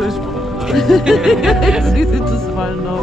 English. It's easy to smile now.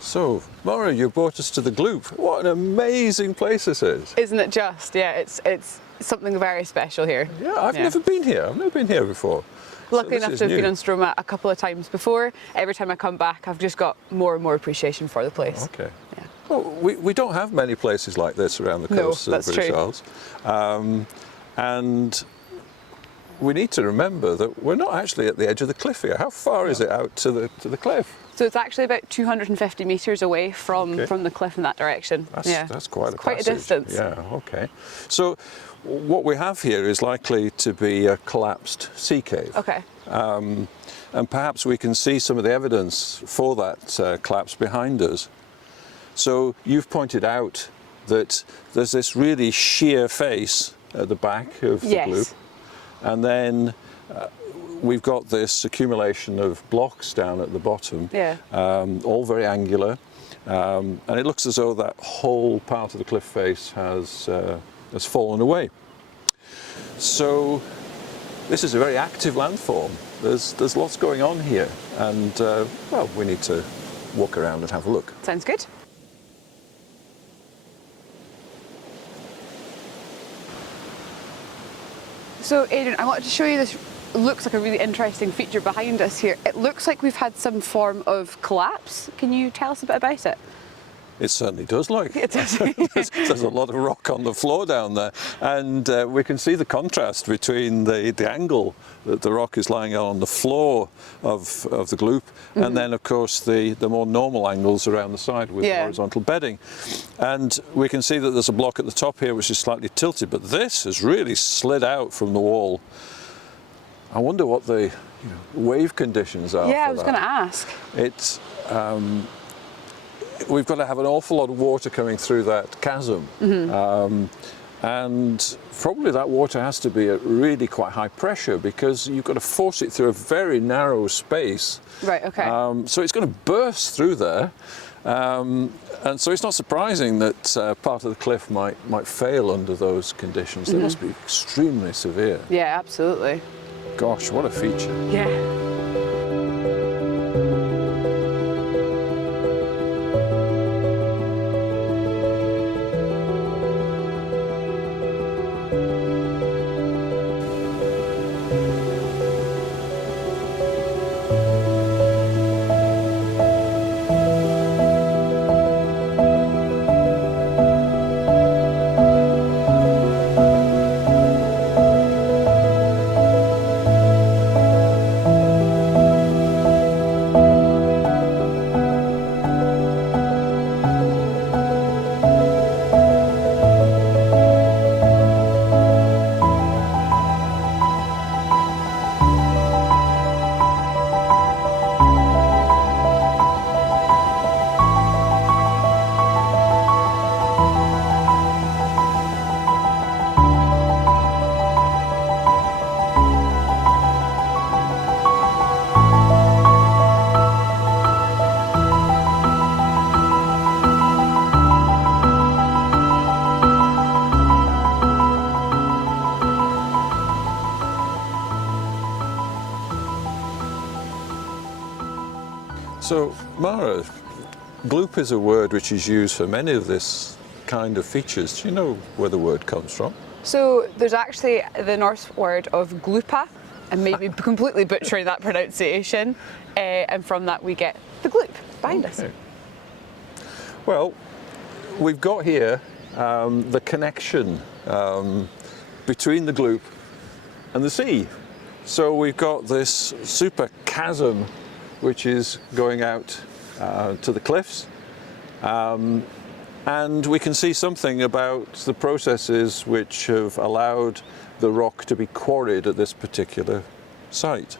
So, Mara, you brought us to the Gloup. What an amazing place this is. Isn't it just? Yeah, it's something very special here. Yeah, I've never been here. I've never been here before. Lucky enough to have been on Stroma a couple of times before. Every time I come back, I've just got more and more appreciation for the place. Okay. Yeah. Well, we don't have many places like this around the coast of the British Isles. And we need to remember that we're not actually at the edge of the cliff here. How far is it out to the cliff? So it's actually about 250 metres away from the cliff in that direction. That's quite a quite a distance. Yeah, okay. So what we have here is likely to be a collapsed sea cave. Okay. And perhaps we can see some of the evidence for that collapse behind us. So you've pointed out that there's this really sheer face at the back of the Gloup, and then we've got this accumulation of blocks down at the bottom, all very angular, and it looks as though that whole part of the cliff face has fallen away. So this is a very active landform. There's lots going on here, and well, we need to walk around and have a look. Sounds good. So Adrian, I wanted to show you this. Looks like a really interesting feature behind us here. It looks like we've had some form of collapse. Can you tell us a bit about it? It certainly does look. It does. There's a lot of rock on the floor down there, and we can see the contrast between the angle that the rock is lying on the floor of the Gloup, and then of course the more normal angles around the side with horizontal bedding. And we can see that there's a block at the top here which is slightly tilted, but this has really slid out from the wall. I wonder what the wave conditions are. Yeah, I was going to ask. It's we've got to have an awful lot of water coming through that chasm, and probably that water has to be at really quite high pressure because you've got to force it through a very narrow space. Right. Okay. So it's going to burst through there, and so it's not surprising that part of the cliff might fail under those conditions. They must be extremely severe. Yeah, absolutely. Gosh, what a feature. Yeah. So, Mara, Gloup is a word which is used for many of this kind of features. Do you know where the word comes from? So there's actually the Norse word of glupa, and maybe completely butchering that pronunciation, and from that we get the Gloup behind us. Well, we've got here the connection between the Gloup and the sea. So we've got this super chasm which is going out to the cliffs. And we can see something about the processes which have allowed the rock to be quarried at this particular site.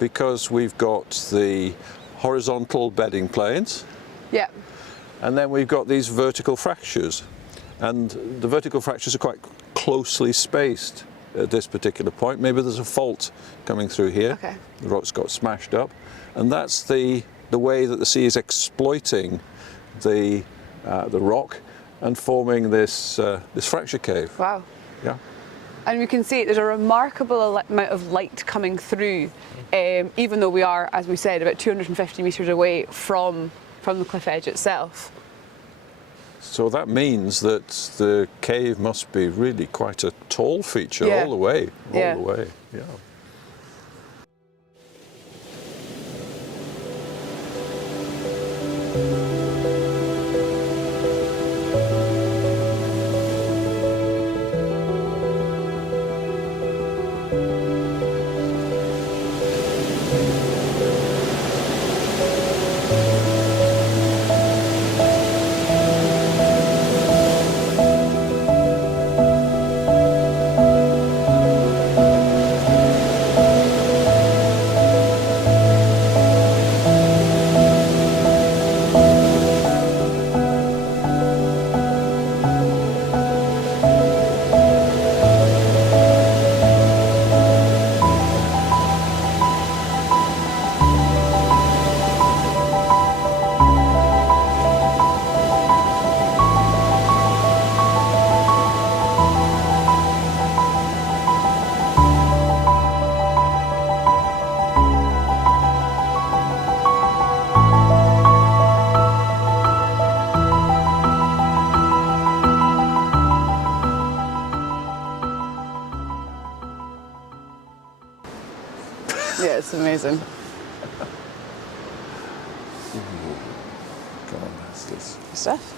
Because we've got the horizontal bedding planes, Yeah. and then we've got these vertical fractures. And the vertical fractures are quite closely spaced at this particular point. Maybe there's a fault coming through here. Okay. The rock's got smashed up. And that's the way that the sea is exploiting the rock and forming this fracture cave. Wow. Yeah. And we can see there's a remarkable amount of light coming through, even though we are, as we said, about 250 metres away from the cliff edge itself. So that means that the cave must be really quite a tall feature Yeah. all the way. Yeah. All the way. Yeah. Yeah, it's amazing. Come on, that's this. Stuff.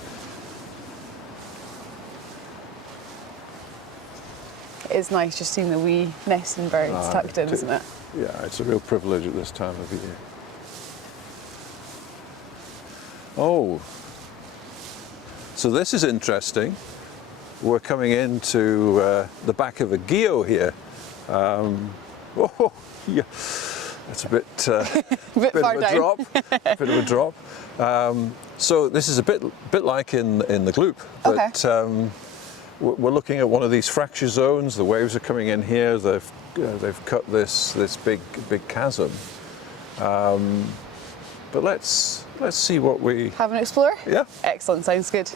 It is nice just seeing the wee nesting birds tucked in, isn't it? Yeah, it's a real privilege at this time of year. Oh, so this is interesting. We're coming into the back of a geo here. Oh, yeah, that's a bit, Bit far of a down. drop. Bit of a drop. So this is a bit like in the Gloup, but we're looking at one of these fracture zones. The waves are coming in here. They've cut this big chasm. But let's see what we. Have an explorer? Yeah. Excellent, sounds good.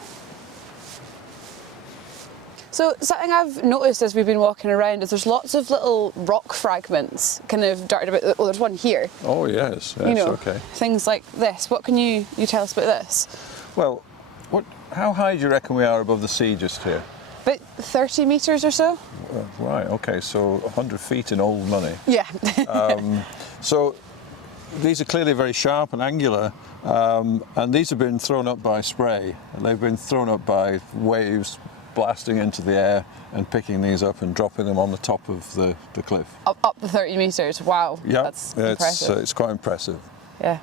So something I've noticed as we've been walking around is there's lots of little rock fragments kind of darted about. Oh, there's one here. Oh yes, You know, okay. things like this. What can you tell us about this? Well, how high do you reckon we are above the sea just here? About 30 metres or so? Right, okay, so 100 feet in old money. Yeah. So these are clearly very sharp and angular, and these have been thrown up by spray. They've been thrown up by waves blasting into the air and picking these up and dropping them on the top of the cliff. Up the 30 metres, wow. Yeah, That's impressive. It's quite impressive. Yeah.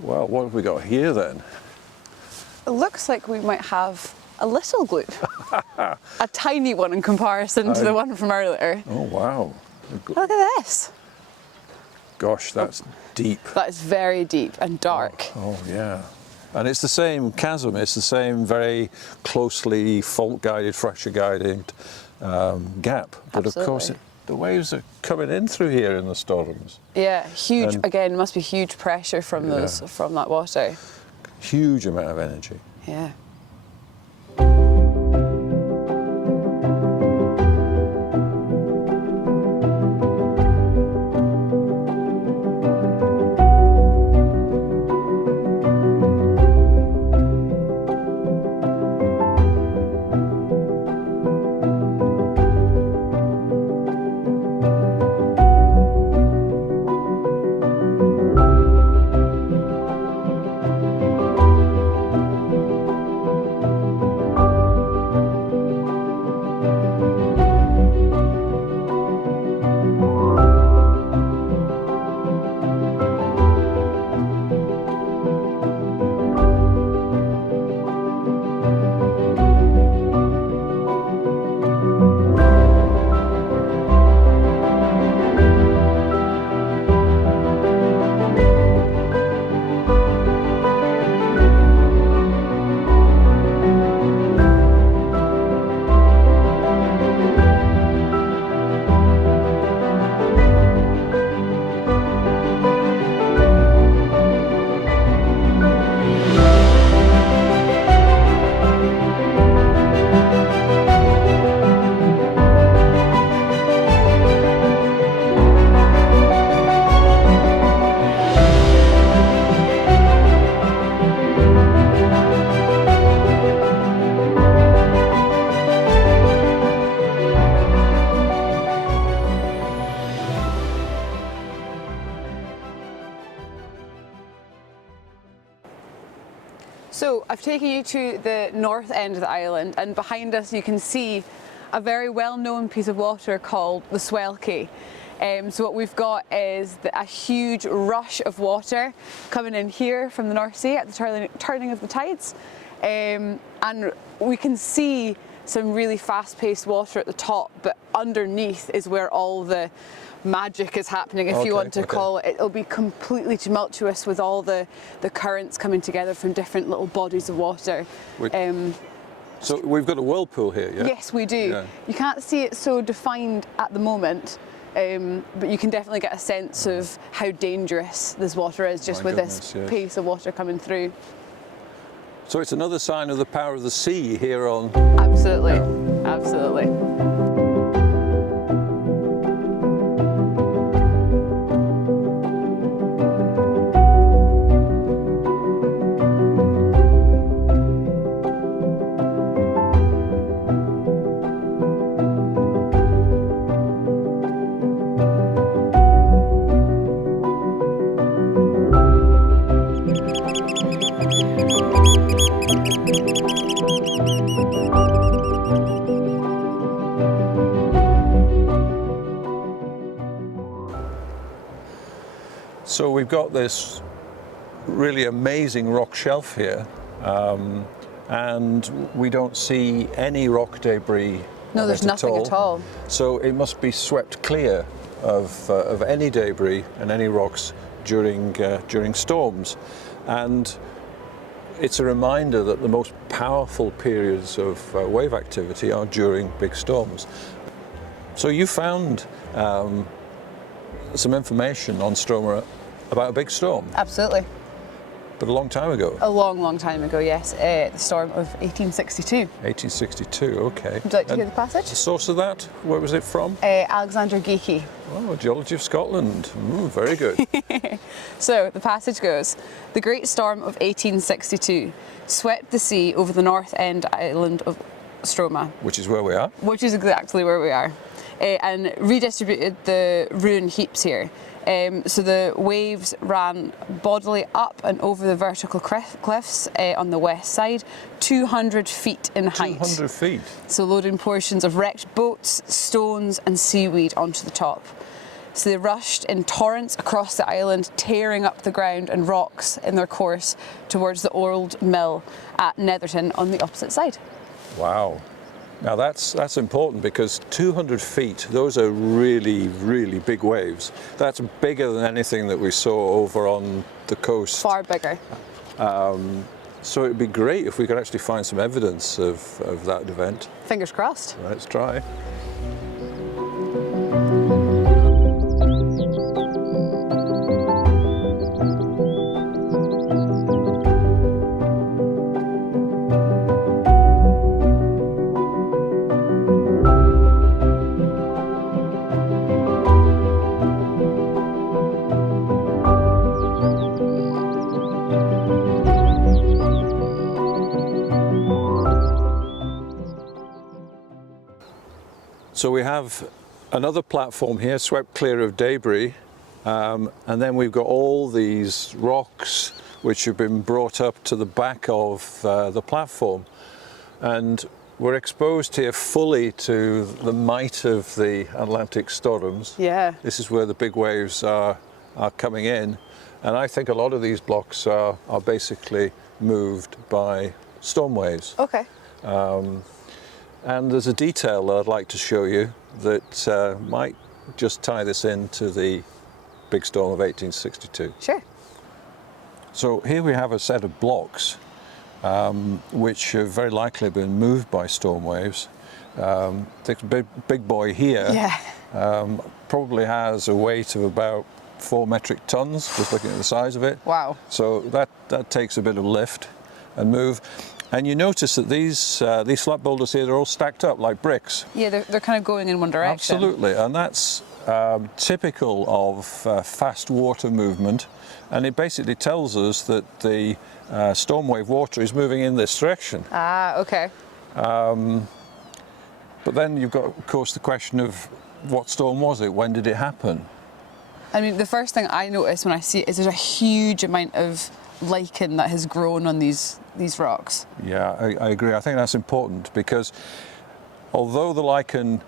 Well, what have we got here then? It looks like we might have a little Gloup. A tiny one in comparison to the one from earlier. Oh wow. Look at this. Gosh, that's deep. That is very deep and dark. Oh yeah. And it's the same chasm, it's the same very closely fault-guided, fracture-guided gap. But of course, Absolutely. the waves are coming in through here in the storms. Yeah, huge. And- Again, must be huge pressure from those from that water. Huge amount of energy. Yeah. I've taken you to the north end of the island, and behind us you can see a very well-known piece of water called the Swelkie. So what we've got is a huge rush of water coming in here from the North Sea at the turning of the tides. And we can see some really fast-paced water at the top, but underneath is where all the magic is happening, if you want to call it. It'll be completely tumultuous with all the currents coming together from different little bodies of water. So we've got a whirlpool here, yeah? Yes, we do. Yeah. You can't see it so defined at the moment, but you can definitely get a sense of how dangerous this water is just with this pace of water coming through. So it's another sign of the power of the sea here on... Absolutely, absolutely. So we've got this really amazing rock shelf here, and we don't see any rock debris. No, there's nothing at all. So it must be swept clear of any debris and any rocks during storms. And it's a reminder that the most powerful periods of wave activity are during big storms. So you found some information on Stroma about a big storm. Absolutely. But a long time ago. A long, long time ago, yes. The storm of 1862. 1862, okay. Would you like to hear the passage? The source of that, where was it from? Alexander Geekie. Oh, Geology of Scotland. Very good. So the passage goes, the great storm of 1862 swept the sea over the north end island of Stroma. Which is where we are. Which is exactly where we are. And redistributed the ruin heaps here. So the waves ran bodily up and over the vertical cliffs on the west side, 200 feet in height. 200 feet? So loading portions of wrecked boats, stones and seaweed onto the top. So they rushed in torrents across the island, tearing up the ground and rocks in their course towards the old mill at Netherton on the opposite side. Wow. Now that's important because 200 feet, those are really, really big waves. That's bigger than anything that we saw over on the coast. Far bigger. So it'd be great if we could actually find some evidence of that event. Fingers crossed. Let's try. So we have another platform here swept clear of debris, and then we've got all these rocks which have been brought up to the back of the platform, and we're exposed here fully to the might of the Atlantic storms. Yeah. This is where the big waves are coming in, and I think a lot of these blocks are basically moved by storm waves. Okay. And there's a detail that I'd like to show you that might just tie this into the big storm of 1862. Sure. So here we have a set of blocks which have very likely been moved by storm waves. This big boy here probably has a weight of about 4 metric tons, just looking at the size of it. Wow. So that takes a bit of lift and move. And you notice that these flat boulders here, they're all stacked up like bricks. Yeah, they're kind of going in one direction. Absolutely, and that's typical of fast water movement, and it basically tells us that the storm wave water is moving in this direction. Ah, okay. But then you've got, of course, the question of what storm was it? When did it happen? I mean, the first thing I notice when I see it is there's a huge amount of lichen that has grown on these rocks. Yeah, I agree. I think that's important because although the lichen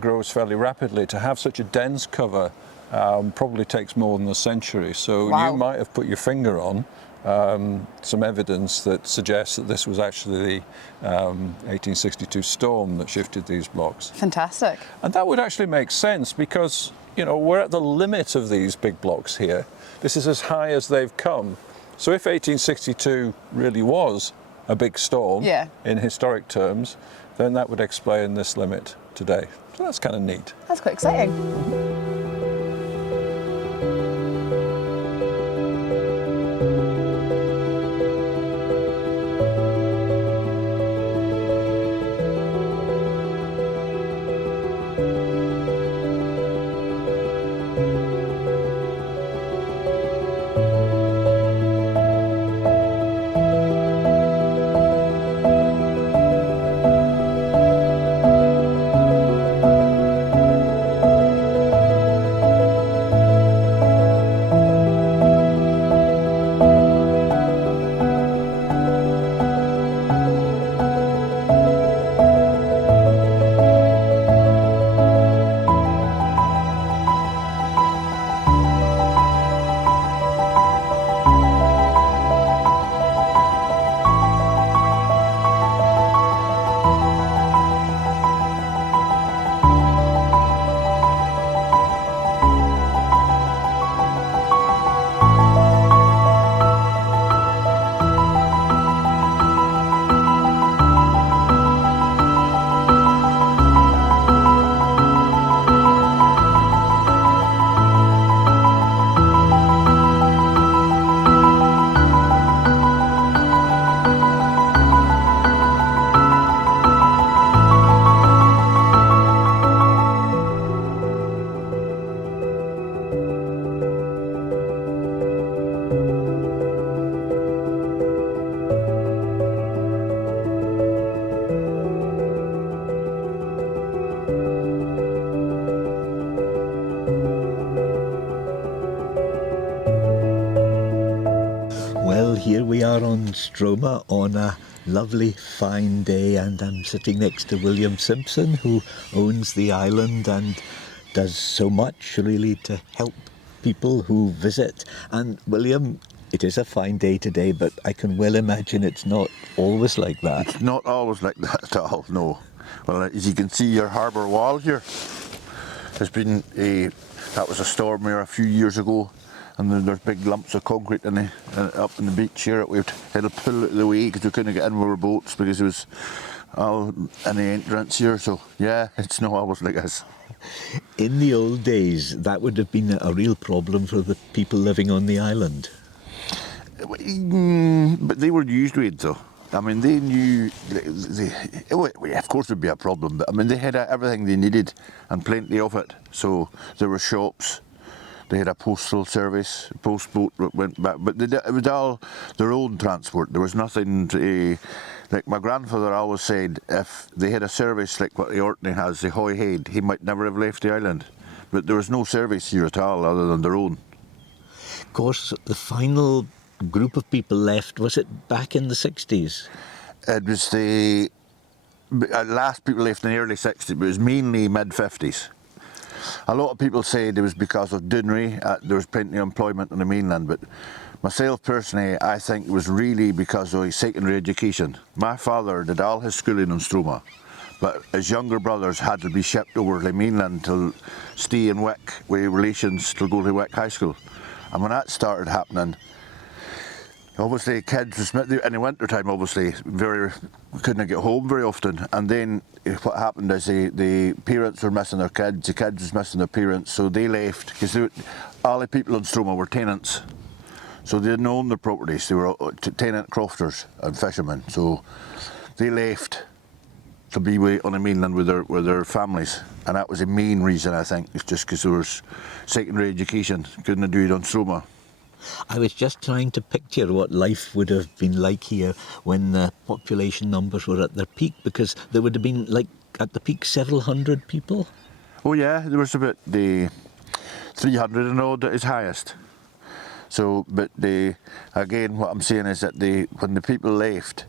grows fairly rapidly, to have such a dense cover probably takes more than a century. So Wow. you might have put your finger on some evidence that suggests that this was actually the 1862 storm that shifted these blocks. Fantastic. And that would actually make sense because, you know, we're at the limit of these big blocks here. This is as high as they've come. So if 1862 really was a big storm in historic terms, then that would explain this limit today. So that's kind of neat. That's quite exciting. Well, here we are on Stroma on a lovely fine day, and I'm sitting next to William Simpson, who owns the island and does so much really to help people who visit. And William, it is a fine day today, but I can well imagine it's not always like that. It's not always like that at all, no. Well, as you can see, your harbour wall here has been that was a storm here a few years ago, and then there's big lumps of concrete up in the beach here. We had to pull it away because we couldn't get in with our boats because it was all in the entrance here. So yeah, it's not always like this. In the old days, that would have been a real problem for the people living on the island. But they were used to it, though. I mean, they knew, of course it would be a problem, but I mean, they had everything they needed and plenty of it. So there were shops, they had a postal service, post boat that went back, but it was all their own transport. There was nothing like my grandfather always said, if they had a service like what the Orkney has, the Hoy Head, he might never have left the island. But there was no service here at all other than their own. Of course, the final group of people left, was it back in the 60s? It was the last people left in the early 60s, but it was mainly mid-50s. A lot of people said it was because of Dunry, there was plenty of employment on the mainland, but myself personally, I think it was really because of his secondary education. My father did all his schooling in Stroma, but his younger brothers had to be shipped over to the mainland to stay in Wick with relations to go to Wick High School. And when that started happening, obviously kids, in the winter time obviously, couldn't get home very often, and then what happened is the parents were missing their kids, the kids was missing their parents, so they left, because all the people in Stroma were tenants, so they didn't own their properties, they were tenant crofters and fishermen, so they left to be on the mainland with their families, and that was the main reason, I think. It's just because there was secondary education, couldn't do it on Stroma. I was just trying to picture what life would have been like here when the population numbers were at their peak, because there would have been, like, at the peak, several hundred people. Oh yeah, there was about the 300 and odd at its highest. So, but again, what I'm saying is that when the people left,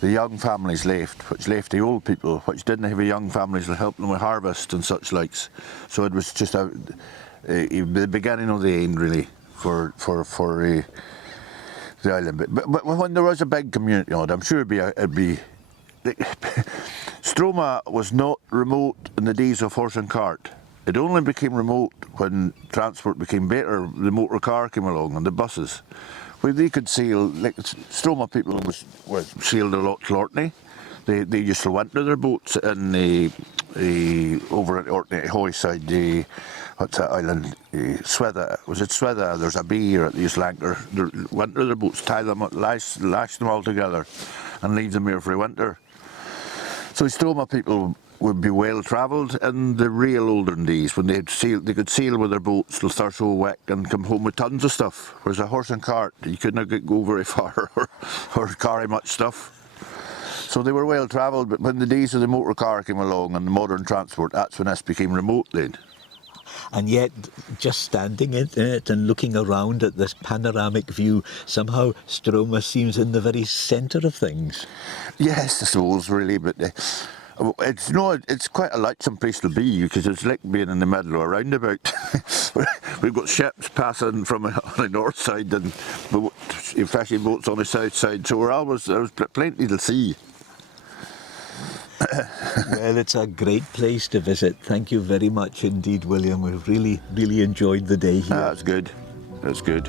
the young families left, which left the old people, which didn't have young families to help them with harvest and such likes. So it was just the beginning of the end, really, for the island. But when there was a big community on it, I'm sure it'd be Stroma was not remote in the days of horse and cart. It only became remote when transport became better. The motor car came along and the buses. Where they could sail, like Stroma people sailed a lot to Orkney. They used to winter their boats in over at Orkney Hoy side. What's that island? Swetha. Was it Swetha? There's a bay here at the East Lanker. They winter their boats, tie them up, lash them all together, and leave them here for the winter. So Stroma people would be well travelled in the real olden days when they could sail with their boats till Thurso Wick and come home with tons of stuff. Whereas a horse and cart, you couldn't go very far or carry much stuff. So they were well travelled, but when the days of the motor car came along and the modern transport, that's when this became remote then. And yet, just standing in it and looking around at this panoramic view, somehow Stroma seems in the very centre of things. Yes, I suppose, really, but it's quite a lightsome place to be because it's like being in the middle of a roundabout. We've got ships passing from on the north side and fishing boats on the south side, so there's plenty to see. Well, it's a great place to visit. Thank you very much indeed, William. We've really, really enjoyed the day here. That's good. That's good.